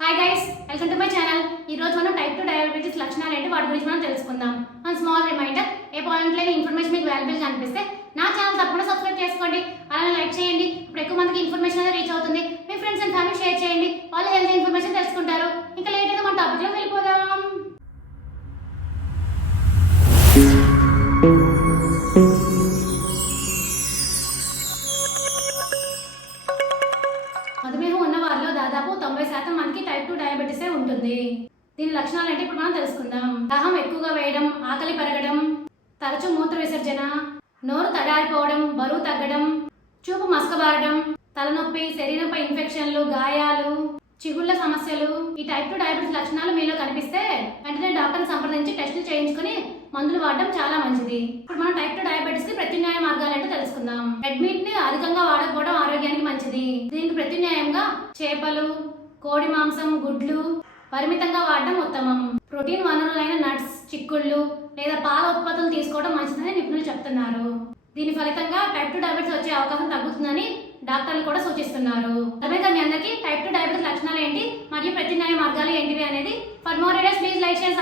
Hi guys, welcome to my channel. ఈ రోజు మనం టైప్ 2 డయాబెటీస్ లక్షణాలు ఏంటి వాటి గురించి మనం తెలుసుకుందాం. వన్ స్మాల్ రిమైండర్, ఏ పాయింట్ లేని ఇన్ఫర్మేషన్ మీకు వాల్యుబుల్ గా అనిపిస్తే నా ఛానల్ తప్పకుండా సబ్స్క్రైబ్ చేసుకోండి, అలానే లైక్ చేయండి. ఇప్పుడు ఎక్కువ మందికి ఇన్ఫర్మేషన్ అనేది రీచ్ అవుతుంది. మీ ఫ్రెండ్స్ అండ్ ఫ్యామిలీ షేర్ చేయండి, వాళ్ళు హెల్తీ ఇన్ఫర్మేషన్ తెలుసుకుంటారు. ఇంకా లేట్ అయితే మన టాపిక్ లో వెళ్ళిపోదాం. మధుమేహం ఉన్న వారిలో దాదాపు 90% మందికి టైప్ 2 డయాబెటీసే ఉంటుంది. దీని లక్షణాలు ఏంటి ఇప్పుడు మనం తెలుసుకుందాం. దాహం ఎక్కువగా వేయడం, ఆకలి పెరగడం, తరచూ మూత్ర విసర్జన, నోరు తడారిపోవడం, బరువు తగ్గడం, చూపు మసకబారడం, తలనొప్పి, శరీరంపై ఇన్ఫెక్షన్లు, గాయాలు, చిగుళ్ళ సమస్యలు. ఈ టైప్ 2 డయాబెటీస్ లక్షణాలు మీలో కనిపిస్తే వెంటనే డాక్టర్ని సంప్రదించి టెస్టులు చేయించుకుని మందులు వాడడం చాలా మంచిది. ఇప్పుడు మనం టైప్ 2 డయాబెటీస్ కి ప్రత్యామ్నాయ మార్గాలు ఏంటో తెలుసుకుందాం. రెడ్ మీట్ ని అధికంగా వాడకపోవడం ఆరోగ్యానికి మంచిది. దీనికి ప్రత్యామ్నాయంగా చేపలు, కోడి మాంసం, గుడ్లు పరిమితంగా వాడడం ఉత్తమం. ప్రోటీన్ వనరులైన నట్స్, చిక్కుళ్ళు లేదా పాల ఉత్పత్తులు తీసుకోవడం మంచిదని నిపుణులు చెప్తున్నారు. దీని ఫలితంగా టైప్ 2 డయాబెటీస్ వచ్చే అవకాశం తగ్గుతుందని డాక్టర్లు కూడా సూచిస్తున్నారు. అదే మీ అందరికీ టైప్ 2 డయాబెటీస్ లక్షణాలు ఏంటి మరియు ప్రత్యామ్నాయ మార్గాలు ఏంటివి అనేది. For more videos please like, share,